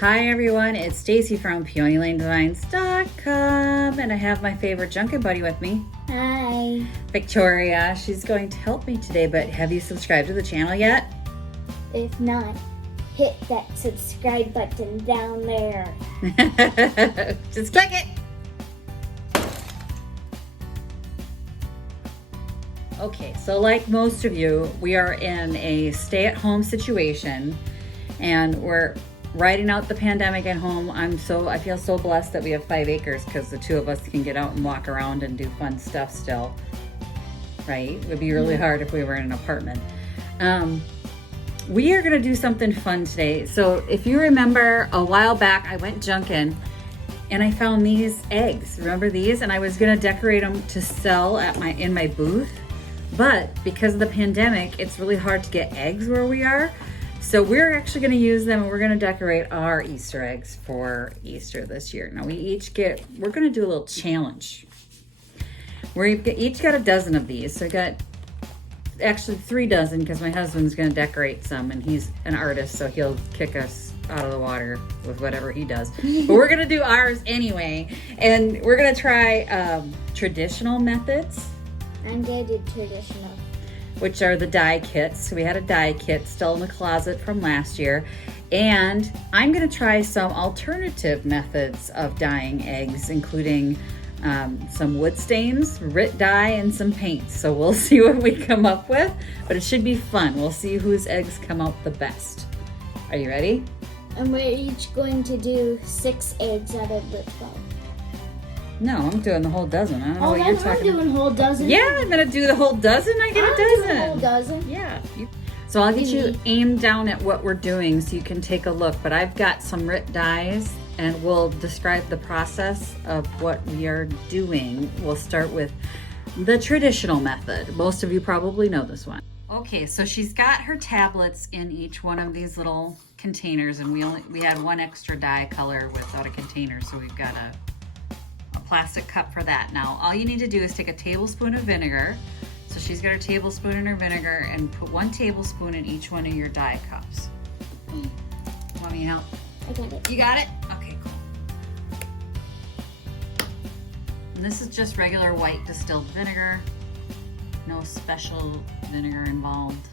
Hi everyone, it's Stacy from PeonyLaneDesigns.com and I have my favorite Junkin buddy with me. Hi. Victoria. She's going to help me today, but have you subscribed to the channel yet? If not, hit that subscribe button down there. Just click it. Okay, so like most of you, we are in a stay-at-home situation and we're riding out the pandemic at home. I feel so blessed that we have 5 acres because the two of us can get out and walk around and do fun stuff still, right? It would be really hard if we were in an apartment. We are gonna do something fun today. So if you remember a while back, I went Junkin and I found these eggs. Remember these? And I was gonna decorate them to sell at in my booth. But because of the pandemic, it's really hard to get eggs where we are. So we're actually going to use them and we're going to decorate our Easter eggs for Easter this year. Now we're going to do a little challenge. We've each got a dozen of these. So I got actually 3 dozen because my husband's going to decorate some and he's an artist. So he'll kick us out of the water with whatever he does. But we're going to do ours anyway. And we're going to try traditional methods. I'm going to do traditional. Which are the dye kits. So we had a dye kit still in the closet from last year. And I'm gonna try some alternative methods of dyeing eggs, including some wood stains, Rit Dye, and some paints. So we'll see what we come up with, but it should be fun. We'll see whose eggs come out the best. Are you ready? And we're each going to do 6 eggs out of the 12. No, I'm doing the whole dozen. I don't know what you're talking about. I'm doing whole dozen. Yeah, I'm gonna do the whole dozen. I get a dozen. Doing a whole dozen. Yeah. So I'll get you aimed down at what we're doing so you can take a look. But I've got some Rit dyes and we'll describe the process of what we are doing. We'll start with the traditional method. Most of you probably know this one. Okay, so she's got her tablets in each one of these little containers, and we had one extra dye color without a container, so we've got a plastic cup for that. Now all you need to do is take a tablespoon of vinegar. So she's got her tablespoon in her vinegar and put 1 tablespoon in each one of your dye cups. Want me to help? I got it. You got it? Okay, cool. And this is just regular white distilled vinegar. No special vinegar involved.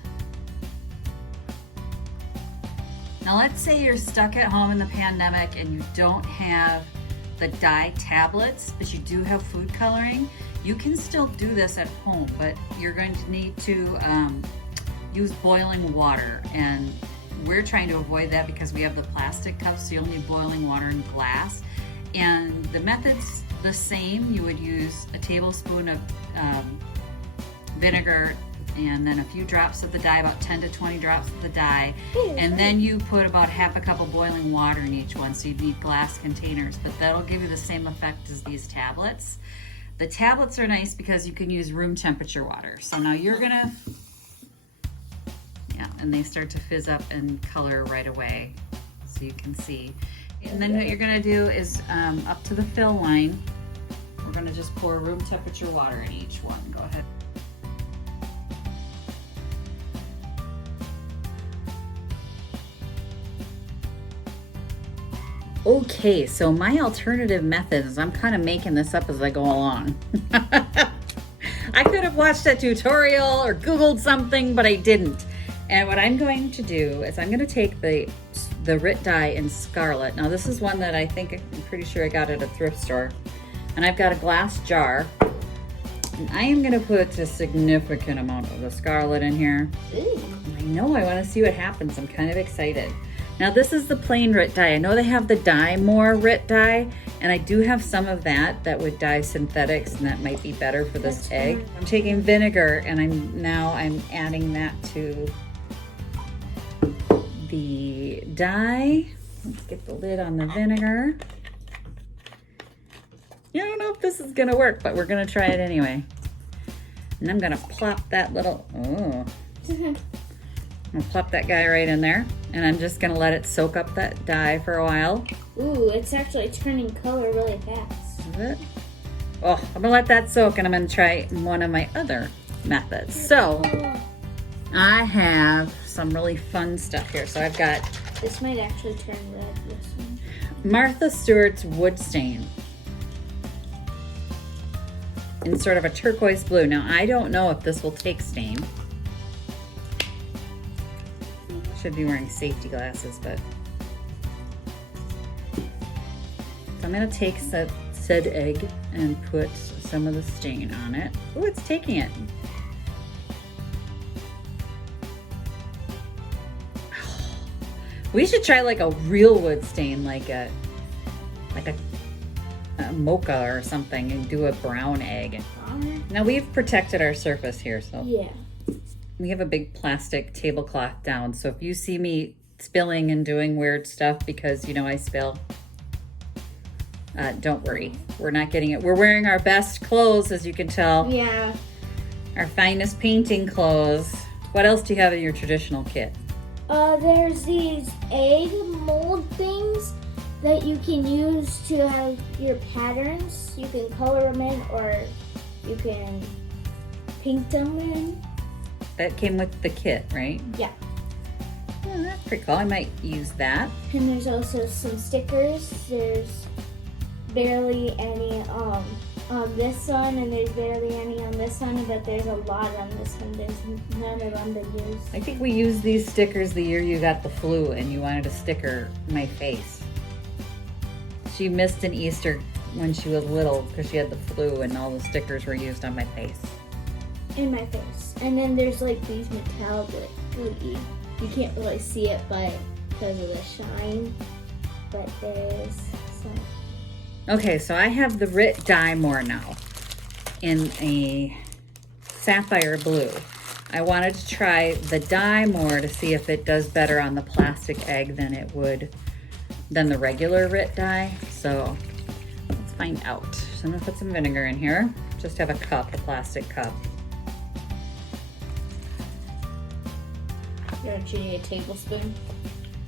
Now let's say you're stuck at home in the pandemic and you don't have the dye tablets, but you do have food coloring. You can still do this at home, but you're going to need to use boiling water, and we're trying to avoid that because we have the plastic cups, so you'll need boiling water and glass. And the method's the same. You would use a tablespoon of vinegar and then a few drops of the dye, about 10 to 20 drops of the dye. And then you put about half a cup of boiling water in each one, so you need glass containers, but that'll give you the same effect as these tablets. The tablets are nice because you can use room temperature water. So now you're gonna, yeah, and they start to fizz up and color right away, so you can see. And then what you're gonna do is up to the fill line, we're gonna just pour room temperature water in each one. Go ahead. Okay, so my alternative methods, I'm kind of making this up as I go along. I could have watched a tutorial or Googled something, but I didn't. And what I'm going to do is I'm going to take the Rit Dye in Scarlet. Now this is one that I'm pretty sure I got at a thrift store. And I've got a glass jar. And I am going to put a significant amount of the Scarlet in here. Ooh. I know, I want to see what happens. I'm kind of excited. Now this is the plain Rit Dye. I know they have the Dye More Rit Dye, and I do have some of that would dye synthetics, and that might be better for this egg. I'm taking vinegar and I'm adding that to the dye. Let's get the lid on the vinegar. I don't know if this is gonna work, but we're gonna try it anyway. And I'm gonna plop that little, I'll plop that guy right in there, and I'm just gonna let it soak up that dye for a while. Ooh, it's actually turning color really fast. Is it? Oh, I'm gonna let that soak, and I'm gonna try one of my other methods. So I have some really fun stuff here. So I've got This might actually turn red, this one. Martha Stewart's wood stain. In sort of a turquoise blue. Now, I don't know if this will take stain. Should be wearing safety glasses, but. So I'm gonna take said egg and put some of the stain on it. Oh, it's taking it. We should try like a real wood stain, like a mocha or something, and do a brown egg. Now we've protected our surface here, so yeah. We have a big plastic tablecloth down. So if you see me spilling and doing weird stuff because I spill, don't worry. We're not getting it. We're wearing our best clothes, as you can tell. Yeah. Our finest painting clothes. What else do you have in your traditional kit? There's these egg mold things that you can use to have your patterns. You can color them in, or you can paint them in. That came with the kit, right? Yeah. Oh, that's pretty cool. I might use that. And there's also some stickers. There's barely any on this one, and there's barely any on this one, but there's a lot on this one. There's none of them been used. I think we used these stickers the year you got the flu and you wanted to sticker my face. She missed an Easter when she was little because she had the flu and all the stickers were used on my face. In my face. And then there's like these metallic, you can't really see it because of the shine, but there's some. Okay, so I have the Rit Dye more now in a Sapphire Blue. I wanted to try the dye more to see if it does better on the plastic egg than the regular Rit Dye. So let's find out. So I'm gonna put some vinegar in here. Just have a plastic cup. Don't you need a tablespoon?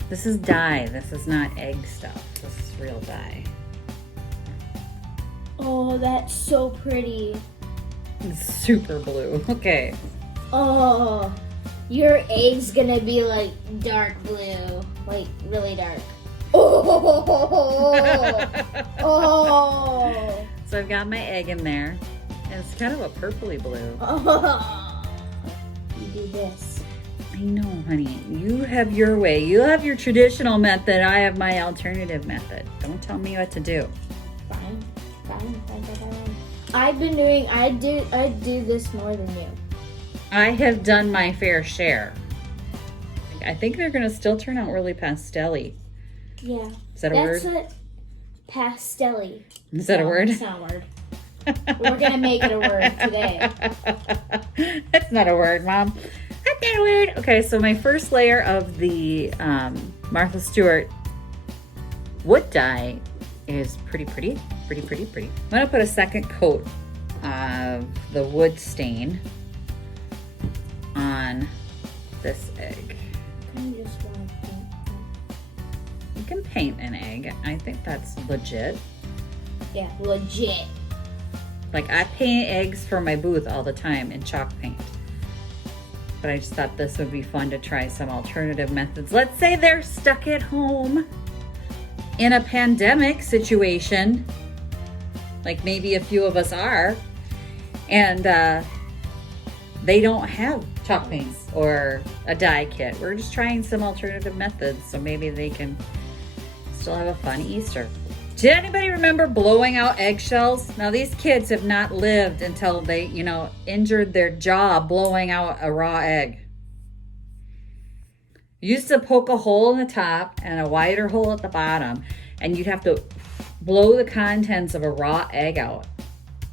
This is dye. This is not egg stuff. This is real dye. Oh, that's so pretty. It's super blue. Okay. Oh, your egg's gonna be like dark blue, like really dark. Oh, oh. So I've got my egg in there, and it's kind of a purpley blue. Oh. You do this. I know, honey. You have your way. You have your traditional method. I have my alternative method. Don't tell me what to do. Fine. I do this more than you. I have done my fair share. I think they're gonna still turn out really pastel-y. Yeah. Is that a word? That's what pastel-y. Is that a word? It's not a word. We're gonna make it a word today. That's not a word, Mom. Not that a word. Okay, so my first layer of the Martha Stewart wood dye is pretty. I'm gonna put a second coat of the wood stain on this egg. You just want to paint. You can paint an egg. I think that's legit. Yeah, legit. Like, I paint eggs for my booth all the time in chalk paint. But I just thought this would be fun to try some alternative methods. Let's say they're stuck at home in a pandemic situation, like maybe a few of us are, and they don't have chalk paints or a dye kit. We're just trying some alternative methods so maybe they can still have a fun Easter. Did anybody remember blowing out eggshells? Now these kids have not lived until they, injured their jaw blowing out a raw egg. You used to poke a hole in the top and a wider hole at the bottom, and you'd have to blow the contents of a raw egg out.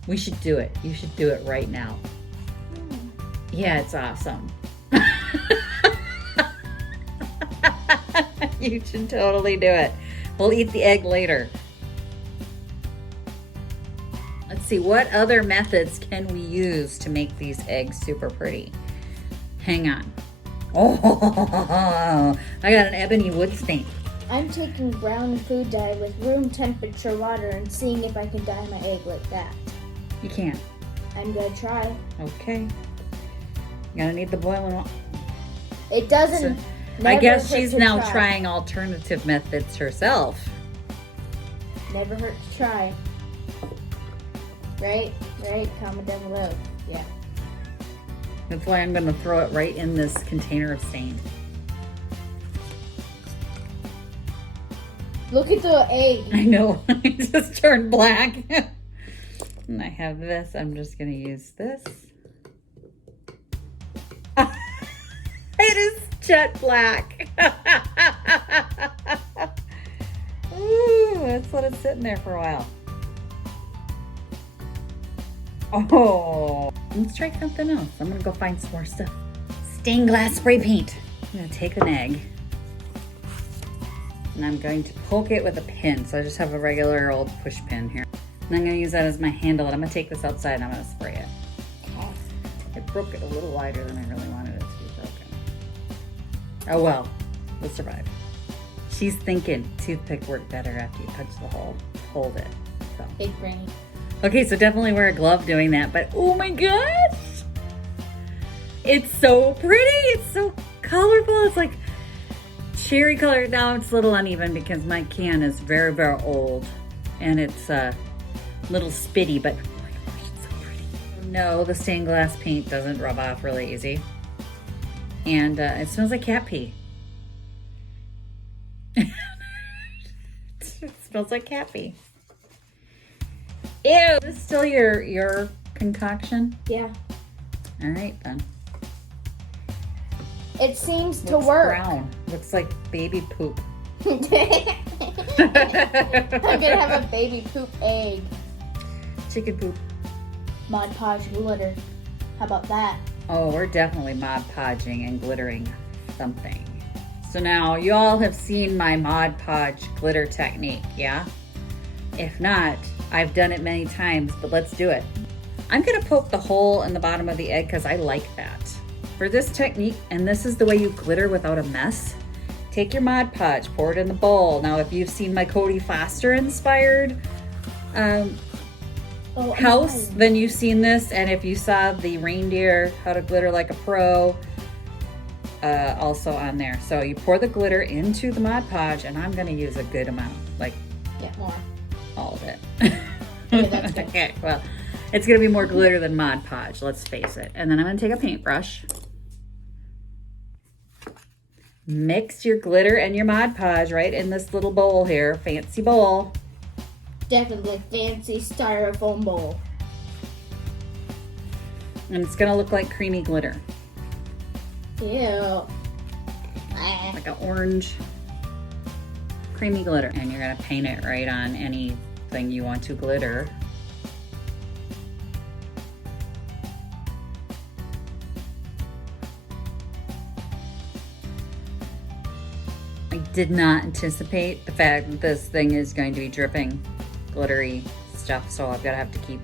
We should do it. You should do it right now. Yeah, it's awesome. You should totally do it. We'll eat the egg later. Let's see, what other methods can we use to make these eggs super pretty? Hang on. Oh, I got an ebony wood stain. I'm taking brown food dye with room temperature water and seeing if I can dye my egg like that. You can't. I'm gonna try. Okay. You're gonna need the boiling water. It doesn't. I guess hurt she's to now try. trying alternative methods herself. Never hurt to try. Right? Comment down below. Yeah. That's why I'm going to throw it right in this container of stain. Look at the egg. I know, it just turned black. And I have this, I'm just going to use this. It is jet black. Ooh, let's let it sit in there for a while. Oh, let's try something else. I'm gonna go find some more stuff. Stained glass spray paint. I'm gonna take an egg and I'm going to poke it with a pin. So I just have a regular old push pin here. And I'm gonna use that as my handle, and I'm gonna take this outside and I'm gonna spray it. Okay. I broke it a little wider than I really wanted it to be broken. Oh well, we'll survive. She's thinking toothpick worked better after you punch the hole. Hold it. So. Big brain. Okay, so definitely wear a glove doing that, but oh my gosh! It's so pretty! It's so colorful. It's like cherry color. Now it's a little uneven because my can is very, very old and it's a little spitty, but oh my gosh, it's so pretty. No, the stained glass paint doesn't rub off really easy. And it smells like cat pee. It smells like cat pee. Ew! Is this still your concoction? Yeah. All right then. It seems to Looks work. brown. Looks like baby poop. I'm gonna have a baby poop egg. Chicken poop. Mod Podge glitter. How about that? Oh, we're definitely Mod Podging and glittering something. So now you all have seen my Mod Podge glitter technique, yeah? If not, I've done it many times, but let's do it. I'm gonna poke the hole in the bottom of the egg because I like that. For this technique, and this is the way you glitter without a mess, take your Mod Podge, pour it in the bowl. Now, if you've seen my Cody Foster inspired house, then you've seen this. And if you saw the reindeer, how to glitter like a pro, also on there. So you pour the glitter into the Mod Podge, and I'm gonna use a good amount, like more. all of it. Okay, that's good. Okay, well, it's gonna be more glitter than Mod Podge, let's face it. And then I'm gonna take a paintbrush. Mix your glitter and your Mod Podge right in this little bowl here, fancy bowl. Definitely fancy styrofoam bowl. And it's gonna look like creamy glitter. Ew. Like an orange creamy glitter. And you're gonna paint it right on anything you want to glitter. I did not anticipate the fact that this thing is going to be dripping glittery stuff, so I've got to keep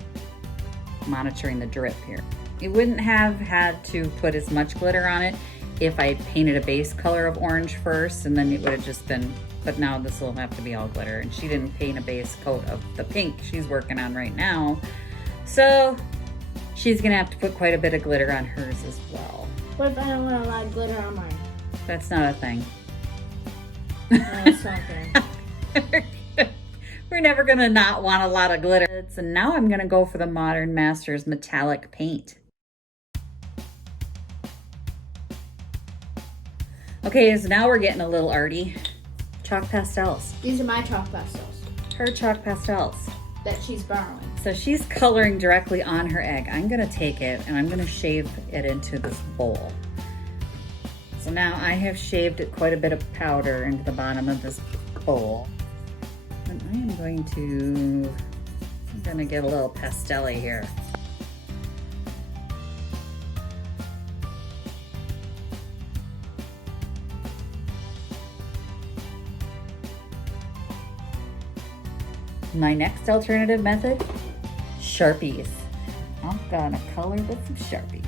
monitoring the drip here. It wouldn't have had to put as much glitter on it if I painted a base color of orange first, and then it would have just been, but now this will have to be all glitter, and she didn't paint a base coat of the pink she's working on right now, so she's gonna have to put quite a bit of glitter on hers as well. What if I don't want a lot of glitter on mine? That's not a thing. No, it's not good. We're never gonna not want a lot of glitter. And now I'm gonna go for the Modern Masters metallic paint. Okay, so now we're getting a little arty. Chalk pastels. These are my chalk pastels Her chalk pastels. that she's borrowing. So she's coloring directly on her egg. I'm gonna take it and I'm gonna shave it into this bowl. So now I have shaved it quite a bit of powder into the bottom of this bowl. And I am going to, I'm gonna get a little pastel-y here. My next alternative method, Sharpies. I'm gonna color with some Sharpies.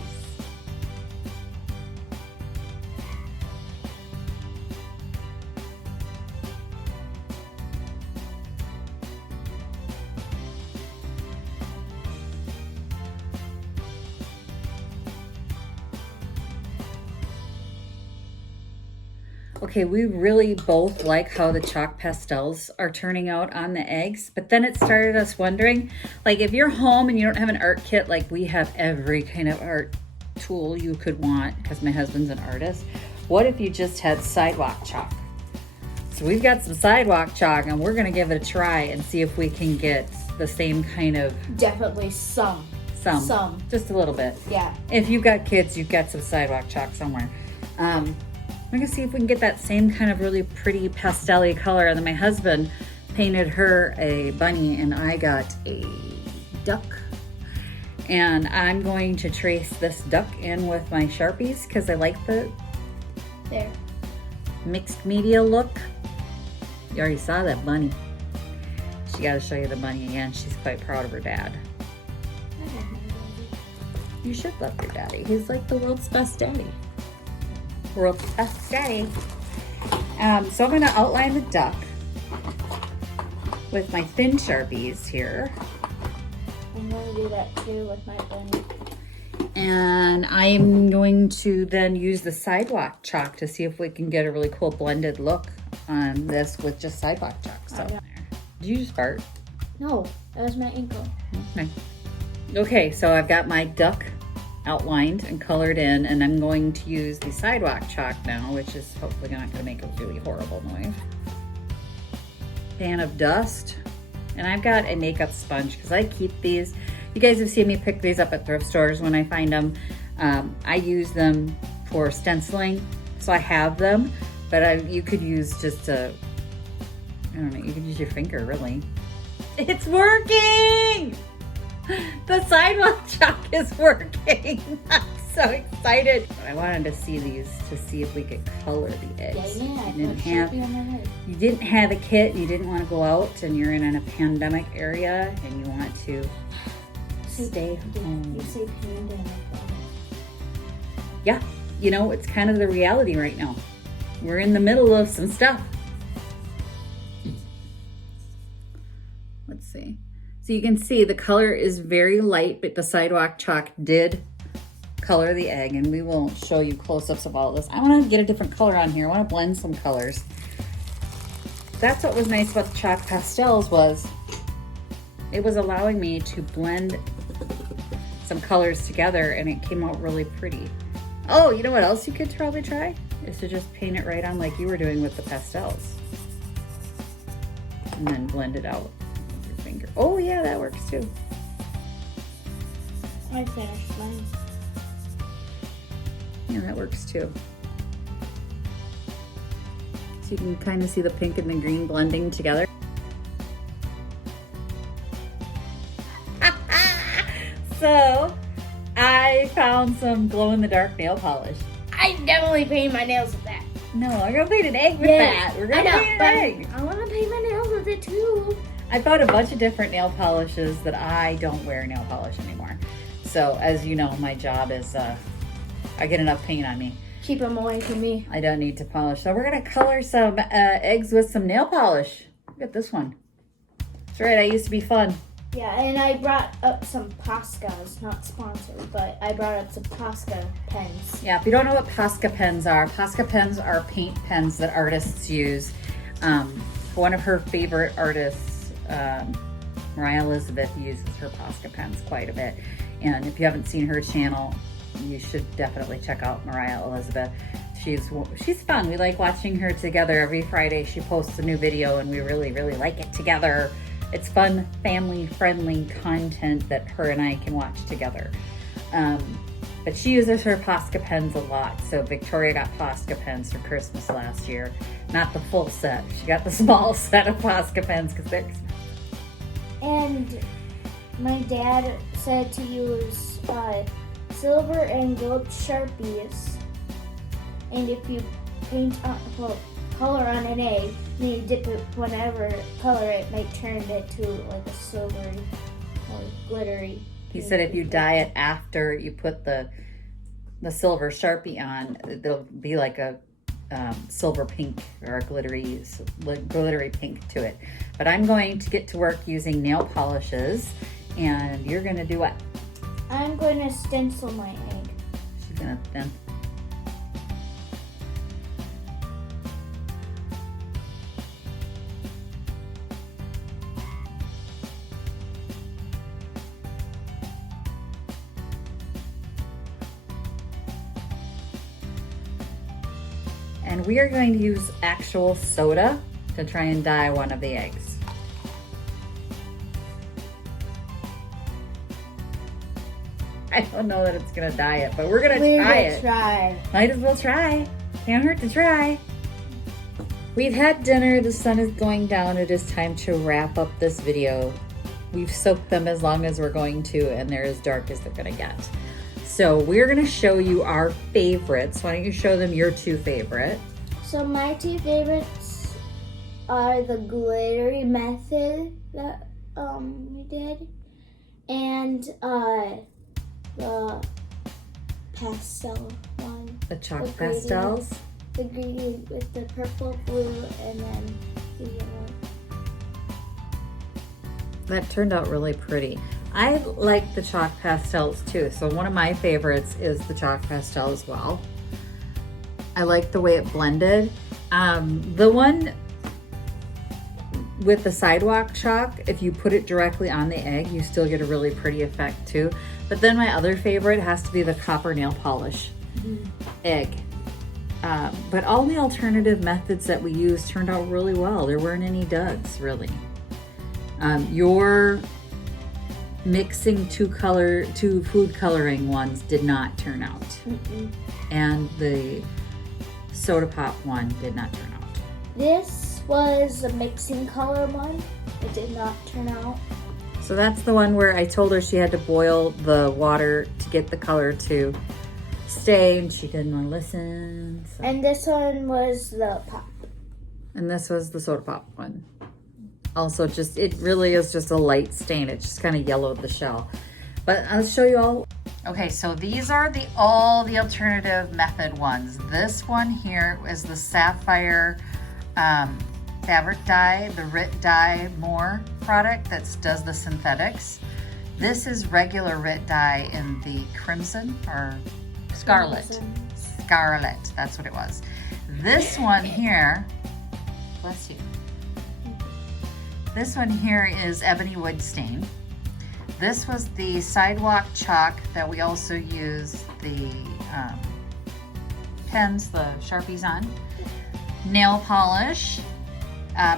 Okay, we really both like how the chalk pastels are turning out on the eggs, but then it started us wondering, like if you're home and you don't have an art kit, like we have every kind of art tool you could want because my husband's an artist, what if you just had sidewalk chalk? So we've got some sidewalk chalk and we're gonna give it a try and see if we can get the same kind of... Definitely some. Just a little bit. Yeah. If you've got kids, you've got some sidewalk chalk somewhere. We're gonna see if we can get that same kind of really pretty pastel-y color. And then my husband painted her a bunny and I got a duck. And I'm going to trace this duck in with my Sharpies because I like the mixed media look. You already saw that bunny. She got to show you the bunny again. She's quite proud of her dad. You should love your daddy. He's like the world's best daddy. World's best daddy. So I'm going to outline the duck with my thin Sharpies here. I'm going to do that too with my bunny. And I'm going to then use the sidewalk chalk to see if we can get a really cool blended look on this with just sidewalk chalk. So, did you just fart? No, that was my ankle. Okay, so I've got my duck outlined and colored in, and I'm going to use the sidewalk chalk now, which is hopefully not going to make a really horrible noise. Pan of dust, and I've got a makeup sponge because I keep these. You guys have seen me pick these up at thrift stores when I find them. I use them for stenciling, so I have them, but you could use just I don't know, you could use your finger really. It's working! The sidewalk chalk is working. I'm so excited. I wanted to see these to see if we could color the eggs. You didn't have a kit, you didn't want to go out, and you're in a pandemic area and you want to stay home. You say pandemic. Yeah, you know, it's kind of the reality right now. We're in the middle of some stuff. Let's see. So you can see the color is very light, but the sidewalk chalk did color the egg, and we will show you close-ups of all this. I want to get a different color on here. I want to blend some colors. That's what was nice about the chalk pastels was it was allowing me to blend some colors together, and it came out really pretty. Oh, you know what else you could probably try? Is to just paint it right on like you were doing with the pastels. And then blend it out. Finger. Oh yeah, that works too. I finished mine. Yeah, that works too. So you can kind of see the pink and the green blending together. So I found some glow-in-the-dark nail polish. I definitely paint my nails with that. No, I'm gonna paint an egg with that. We're gonna paint an egg. I want to paint my nails with it too. I bought a bunch of different nail polishes that I don't wear nail polish anymore. So as you know, my job is I get enough paint on me. Keep them away from me. I don't need to polish. So we're gonna color some eggs with some nail polish. Look at this one. That's right, I used to be fun. Yeah, and I brought up some Poscas, not sponsored, but I brought up some Posca pens. Yeah, if you don't know what Posca pens are paint pens that artists use. One of her favorite artists, Mariah Elizabeth, uses her Posca pens quite a bit. And if you haven't seen her channel, you should definitely check out Mariah Elizabeth. She's fun. We like watching her together. Every Friday she posts a new video and we really, really like it together. It's fun, family-friendly content that her and I can watch together. But she uses her Posca pens a lot. So Victoria got Posca pens for Christmas last year. Not the full set. She got the small set of Posca pens because they're expensive. And my dad said to use silver and gold Sharpies. And if you paint color on an egg, and you dip it whatever color, it might turn it to like a silvery or glittery. He said if you dye it after you put the silver Sharpie on, it'll be like a silver pink or a glittery pink to it. But I'm going to get to work using nail polishes, and you're going to do what? I'm going to stencil my egg. She's going to then. and we are going to use actual soda to try and dye one of the eggs. I don't know that it's gonna dye it, but we're gonna try it. Might as well try. Can't hurt to try. We've had dinner, the sun is going down. It is time to wrap up this video. We've soaked them as long as we're going to, and they're as dark as they're gonna get. So we're gonna show you our favorites. Why don't you show them your two favorite? So my two favorites are the glittery method that we did, and the pastel one. The chalk pastels? The green with the purple, blue, and then the yellow. That turned out really pretty. I like the chalk pastels too. So one of my favorites is the chalk pastel as well. I like the way it blended. The one with the sidewalk chalk, if you put it directly on the egg, you still get a really pretty effect too. But then my other favorite has to be the copper nail polish egg. But all the alternative methods that we used turned out really well. There weren't any duds, really. Your mixing two food coloring ones did not turn out. And the soda pop one did not turn out. This was a mixing color one. It did not turn out. So that's the one where I told her she had to boil the water to get the color to stay, and she didn't want to listen. So. And this one was the pop. And this was the soda pop one. Also, it really is just a light stain. It just kind of yellowed the shell. But I'll show you all. Okay, so these are all the alternative method ones. This one here is the Sapphire Fabric Dye, the Rit Dye More product that does the synthetics. This is regular Rit Dye in the crimson or scarlet. Scarlet, that's what it was. This one here, bless you. This one here is Ebony Wood Stain. This was the sidewalk chalk that we also use the pens, the Sharpies on. Nail polish,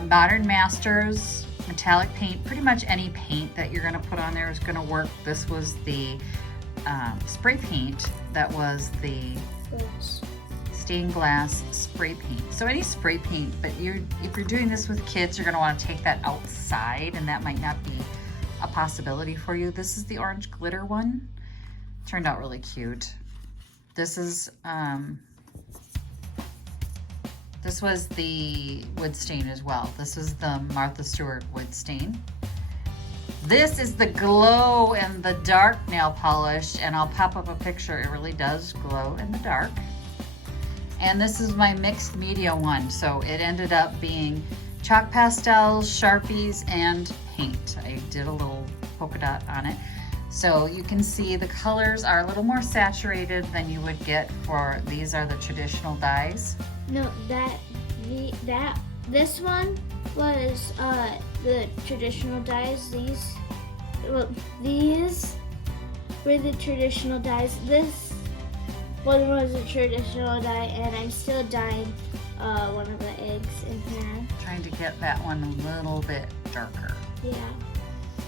Modern Masters, metallic paint, pretty much any paint that you're gonna put on there is gonna work. This was the spray paint that was the stained glass spray paint. So any spray paint, but if you're doing this with kids, you're gonna wanna take that outside, and that might not be a possibility for you. This is the orange glitter one. Turned out really cute. This is, this was the wood stain as well. This is the Martha Stewart wood stain. This is the glow in the dark nail polish, and I'll pop up a picture. It really does glow in the dark. And this is my mixed media one. So it ended up being chalk pastels, Sharpies, and paint. I did a little polka dot on it. So you can see the colors are a little more saturated than you would get for, these are the traditional dyes. No, this one was the traditional dyes. These were the traditional dyes. This one was a traditional dye, and I'm still dyeing one of the eggs in here. Trying to get that one a little bit darker. Yeah.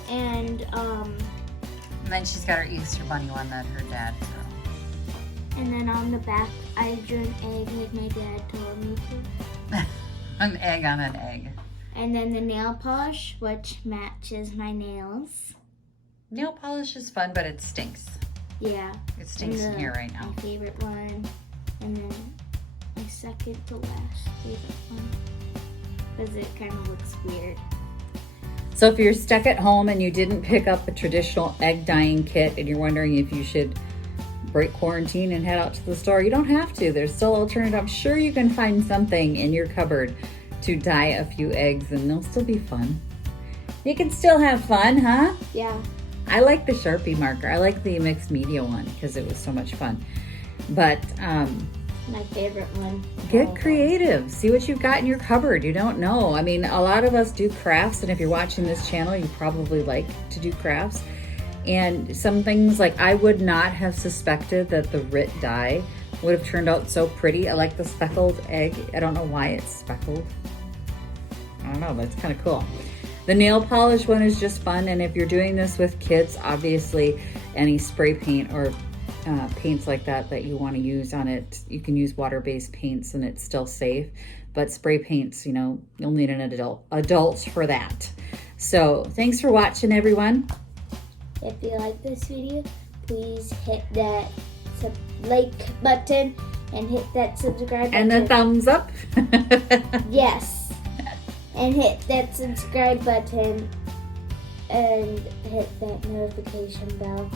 And then she's got her Easter Bunny one that her dad drew. And then on the back, I drew an egg like my dad told me to. An egg on an egg. And then the nail polish, which matches my nails. Nail polish is fun, but it stinks. Yeah. It stinks in here right now. My favorite one. And then my second to last favorite one. Because it kind of looks weird. So if you're stuck at home and you didn't pick up a traditional egg dyeing kit and you're wondering if you should break quarantine and head out to the store, you don't have to. There's still alternative. I'm sure you can find something in your cupboard to dye a few eggs, and they'll still be fun. You can still have fun, huh? Yeah. I like the Sharpie marker. I like the mixed media one because it was so much fun. But my favorite one. Get creative. See what you've got in your cupboard. You don't know. I mean, a lot of us do crafts, and if you're watching this channel, you probably like to do crafts. And some things, like I would not have suspected that the Rit Dye would have turned out so pretty. I like the speckled egg. I don't know why it's speckled. I don't know, but it's kind of cool. The nail polish one is just fun, and if you're doing this with kids, obviously any spray paint or paints like that you want to use on it, you can use water-based paints and it's still safe. But spray paints, you know, you'll need an adult for that. So thanks for watching, everyone. If you like this video, please hit that like button and hit that subscribe button. And the thumbs up. Yes. And hit that subscribe button and hit that notification bell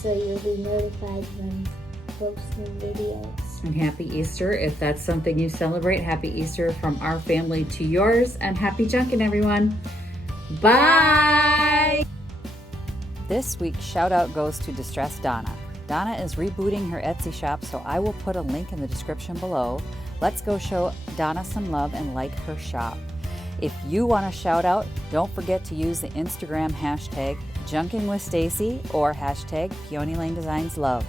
so you'll be notified when I post new videos. And happy Easter. If that's something you celebrate, happy Easter from our family to yours. And happy Junkin', everyone. Bye. This week's shout out goes to Distressed Donna. Donna is rebooting her Etsy shop, so I will put a link in the description below. Let's go show Donna some love and like her shop. If you want a shout out, don't forget to use the Instagram hashtag Junkin with Stacy or hashtag Peony Lane Designs Love.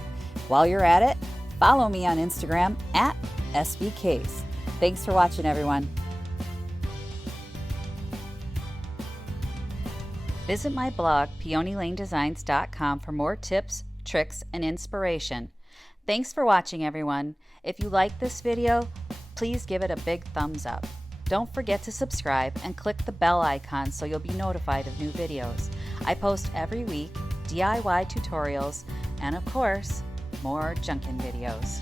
While you're at it, follow me on Instagram at SVCase. Thanks for watching, everyone. Visit my blog, peonylanedesigns.com, for more tips, tricks, and inspiration. Thanks for watching, everyone. If you like this video, please give it a big thumbs up. Don't forget to subscribe and click the bell icon so you'll be notified of new videos. I post every week DIY tutorials and, of course, more Junkin videos.